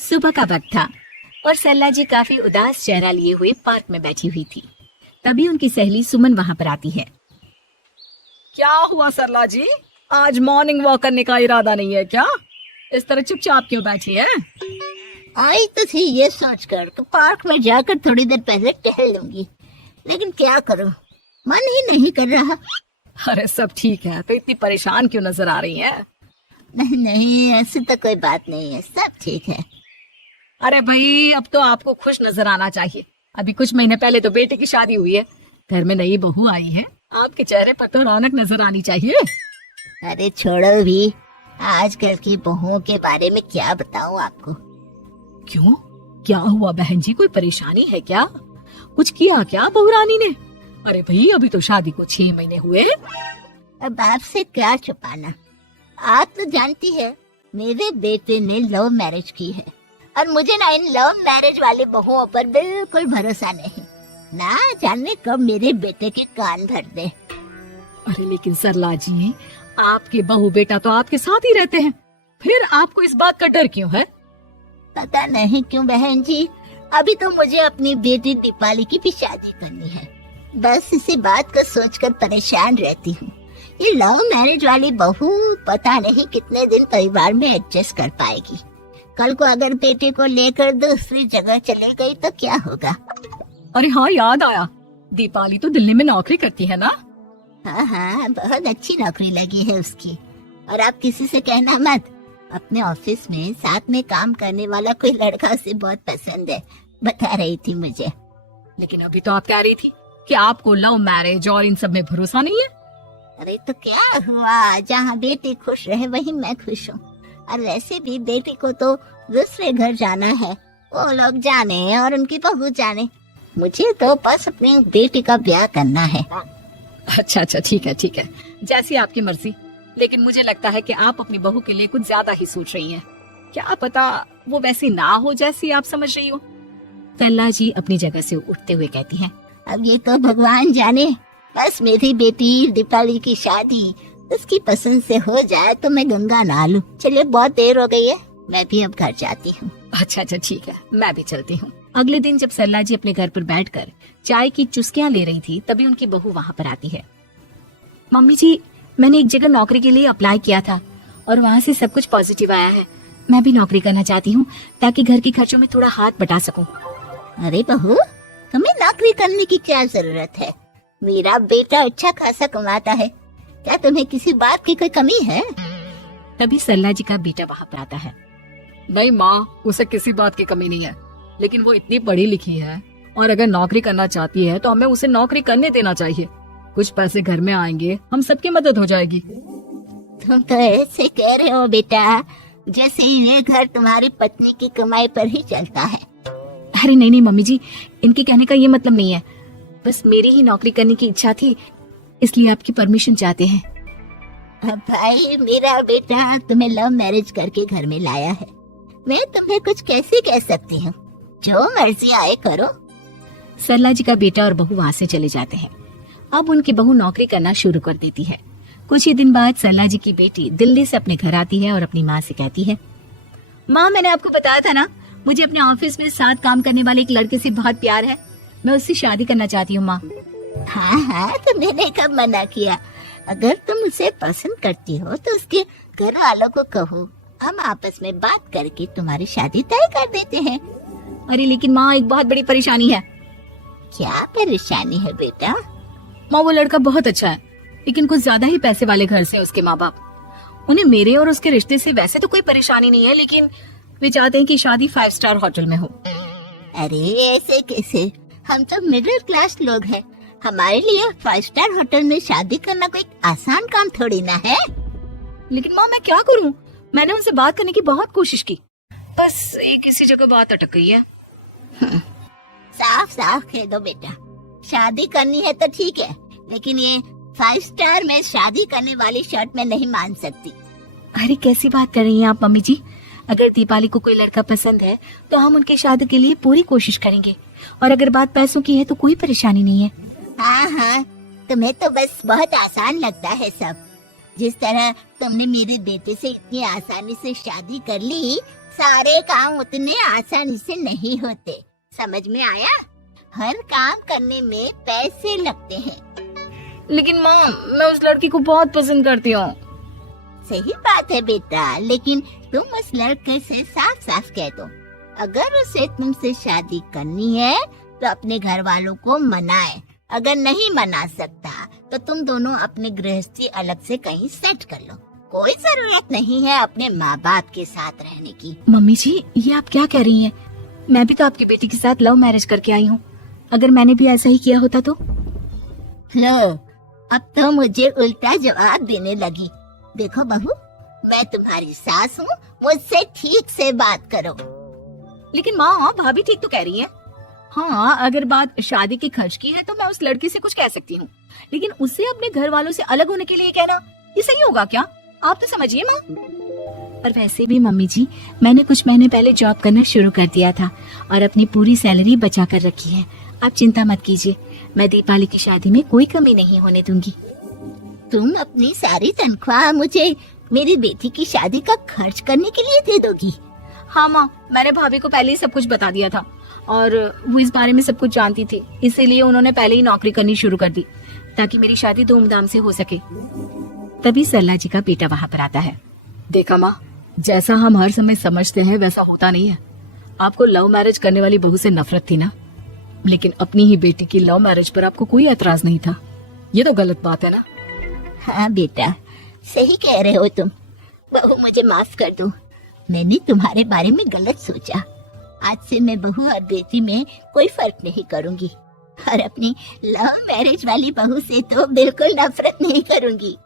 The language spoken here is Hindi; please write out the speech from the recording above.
सुबह का वक्त था और सरला जी काफी उदास चेहरा लिए हुए पार्क में बैठी हुई थी। तभी उनकी सहेली सुमन वहां पर आती है। क्या हुआ सरला जी, आज मॉर्निंग वॉक करने का इरादा नहीं है क्या? इस तरह चुपचाप क्यों बैठी है? आई तो थी ये सोचकर कि पार्क में जाकर थोड़ी देर पहले टहल लूंगी, लेकिन क्या करूं, मन ही नहीं कर रहा। अरे सब ठीक है, तो इतनी परेशान क्यों नजर आ रही है? नहीं नहीं, ऐसी तो कोई बात नहीं है, सब ठीक है। अरे भाई, अब तो आपको खुश नजर आना चाहिए। अभी कुछ महीने पहले तो बेटे की शादी हुई है, घर में नई बहू आई है, आपके चेहरे पर तो रौनक नजर आनी चाहिए। अरे छोड़ो भी, आजकल की बहुओं के बारे में क्या बताऊं आपको। क्यों, क्या हुआ बहन जी, कोई परेशानी है क्या? कुछ किया क्या बहू रानी ने? अरे भाई, अभी तो शादी को 6 महीने हुए। अब आपसे क्या छुपाना, आप तो जानती है मेरे बेटे ने लव मैरिज की है और मुझे ना इन लव मैरिज वाले बहुओं पर बिल्कुल भरोसा नहीं। ना जाने कब मेरे बेटे के कान भर दे। अरे लेकिन सरला जी, आपके बहू बेटा तो आपके साथ ही रहते हैं, फिर आपको इस बात का डर क्यों है? पता नहीं क्यों बहन जी, अभी तो मुझे अपनी बेटी दीपाली की भी शादी करनी है। बस इसी बात को सोचकर परेशान रहती हूँ। ये लव मैरिज वाली बहू पता नहीं कितने दिन परिवार में एडजस्ट कर पाएगी। कल को अगर बेटे को लेकर दूसरी जगह चले गई तो क्या होगा? अरे हाँ, याद आया, दीपाली तो दिल्ली में नौकरी करती है ना? हाँ हाँ, बहुत अच्छी नौकरी लगी है उसकी। और आप किसी से कहना मत, अपने ऑफिस में साथ में काम करने वाला कोई लड़का उसे बहुत पसंद है, बता रही थी मुझे। लेकिन अभी तो आप कह रही थी कि आपको लव मैरिज और इन सब में भरोसा नहीं है। अरे तो क्या हुआ, जहाँ बेटी खुश रहे वहीं मैं खुश हूँ। और वैसे भी बेटी को तो दूसरे घर जाना है, वो लोग जाने और उनकी बहू जाने, मुझे तो बस अपनी बेटी का ब्याह करना है। अच्छा अच्छा, ठीक है ठीक है, जैसी आपकी मर्जी। लेकिन मुझे लगता है कि आप अपनी बहू के लिए कुछ ज्यादा ही सोच रही हैं। क्या पता वो वैसी ना हो जैसी आप समझ रही हो। सरला जी अपनी जगह से उठते हुए कहती हैं। अब ये तो भगवान जाने, बस मेरी बेटी दीपाली की शादी उसकी पसंद से हो जाए तो मैं गंगा नहा लूं। चलिए बहुत देर हो गई है, मैं भी अब घर जाती हूँ। अच्छा अच्छा ठीक है, मैं भी चलती हूँ। अगले दिन जब सरला जी अपने घर पर बैठकर चाय की चुस्कियां ले रही थी, तभी उनकी बहू वहाँ पर आती है। मम्मी जी, मैंने एक जगह नौकरी के लिए अप्लाई किया था और वहाँ से सब कुछ पॉजिटिव आया है। मैं भी नौकरी करना चाहती हूँ ताकि घर के खर्चों में थोड़ा हाथ बटा सकूं। अरे बहू, तुम्हें नौकरी करने की क्या जरूरत है? मेरा बेटा अच्छा खासा कमाता है, क्या तुम्हें किसी बात की कोई कमी है? तभी सरला जी का बेटा वहाँ पर आता है। नहीं माँ, उसे किसी बात की कमी नहीं है, लेकिन वो इतनी पढ़ी लिखी है और अगर नौकरी करना चाहती है तो हमें उसे नौकरी करने देना चाहिए। कुछ पैसे घर में आएंगे, हम सबकी मदद हो जाएगी। तुम तो ऐसे कह रहे हो बेटा जैसे ये घर तुम्हारी पत्नी की कमाई पर ही चलता है। अरे नहीं नहीं मम्मी जी, इनके कहने का ये मतलब नहीं है, बस मेरी ही नौकरी करने की इच्छा थी, इसलिए आपकी परमिशन चाहते हैं। अब भाई, मेरा बेटा तुम्हें लव मैरिज करके घर में लाया है, मैं तुम्हें कुछ कैसे कह सकती हूँ? जो मर्जी आए करो। सरला जी का बेटा और बहू वहाँ से चले जाते हैं। अब उनकी बहू नौकरी करना शुरू कर देती है। कुछ ही दिन बाद सरला जी की बेटी दिल्ली से अपने घर आती है और अपनी माँ से कहती है, माँ मैंने आपको बताया था ना, मुझे अपने ऑफिस में साथ काम करने वाले एक लड़के से बहुत प्यार है, मैं उससे शादी करना चाहती हूँ माँ। हाँ हाँ, तो मैंने कब मना किया? अगर तुम उसे पसंद करती हो तो उसके घर वालों को कहो, हम आपस में बात करके तुम्हारी शादी तय कर देते हैं। अरे लेकिन माँ, एक बहुत बड़ी परेशानी है। क्या परेशानी है बेटा? माँ, वो लड़का बहुत अच्छा है, लेकिन कुछ ज्यादा ही पैसे वाले घर से उसके माँ बाप। उन्हें मेरे और उसके रिश्ते से वैसे तो कोई परेशानी नहीं है, लेकिन वे चाहते हैं कि शादी 5 स्टार होटल में हो। अरे ऐसे कैसे, हम तो मिडिल क्लास लोग हैं, हमारे लिए 5 स्टार होटल में शादी करना कोई आसान काम थोड़ी ना है। लेकिन माँ मैं क्या करूँ, मैंने उनसे बात करने की बहुत कोशिश की, बस एक किसी जगह बात अटक गई है। साफ साफ कह दो बेटा, शादी करनी है तो ठीक है, लेकिन ये 5 स्टार में शादी करने वाली शर्त में नहीं मान सकती। अरे कैसी बात कर रही हैं आप मम्मी जी, अगर दीपाली को कोई लड़का पसंद है तो हम उनकी शादी के लिए पूरी कोशिश करेंगे, और अगर बात पैसों की है तो कोई परेशानी नहीं है। हाँ हाँ, तुम्हें तो बस बहुत आसान लगता है सब। जिस तरह तुमने मेरे बेटे से इतनी आसानी से शादी कर ली, सारे काम उतने आसानी से नहीं होते। समझ में आया? हर काम करने में पैसे लगते हैं। लेकिन माँ, मैं उस लड़की को बहुत पसंद करती हूँ। सही बात है बेटा, लेकिन तुम उस लड़के से साफ साफ कह दो, अगर उसे तुमसे शादी करनी है तो अपने घर वालों को मनाए। अगर नहीं मना सकता तो तुम दोनों अपनी गृहस्थी अलग से कहीं सेट कर लो। कोई जरूरत नहीं है अपने माँ बाप के साथ रहने की। मम्मी जी, ये आप क्या कह रही हैं? मैं भी तो आपकी बेटी के साथ लव मैरिज करके आई हूँ। अगर मैंने भी ऐसा ही किया होता तो? लो, अब तो मुझे उल्टा जवाब देने लगी। देखो बहू, मैं तुम्हारी सास हूँ, मुझसे ठीक से बात करो। लेकिन माँ, भाभी ठीक तो कह रही है। हाँ, अगर बात शादी के खर्च की है तो मैं उस लड़की से कुछ कह सकती हूँ, लेकिन उसे अपने घर वालों से अलग होने के लिए कहना, ये सही होगा क्या? आप तो समझिए माँ। और वैसे भी मम्मी जी, मैंने कुछ महीने पहले जॉब करना शुरू कर दिया था और अपनी पूरी सैलरी बचा कर रखी है। आप चिंता मत कीजिए, मैं दीपाली की शादी में कोई कमी नहीं होने दूंगी। तुम अपनी सारी तनख्वाह मुझे मेरी बेटी की शादी का खर्च करने के लिए दे दोगी? हाँ माँ, मैंने भाभी को पहले ही सब कुछ बता दिया था और वो इस बारे में सब कुछ जानती थी, इसीलिए उन्होंने पहले ही नौकरी करनी शुरू कर दी ताकि मेरी शादी धूमधाम से हो सके। तभी सरला जी का बेटा वहाँ पर आता है। देखा माँ, जैसा हम हर समय समझते हैं वैसा होता नहीं है। आपको लव मैरिज करने वाली बहू से नफरत थी ना, लेकिन अपनी ही बेटी की लव मैरिज पर आपको कोई एतराज नहीं था। ये तो गलत बात है ना। हाँ बेटा, सही कह रहे हो तुम। बहू, मुझे माफ कर दो, मैंने तुम्हारे बारे में गलत सोचा। आज से मैं बहू और बेटी में कोई फर्क नहीं करूंगी और अपनी लव मैरिज वाली बहू से तो बिल्कुल नफरत नहीं करूंगी।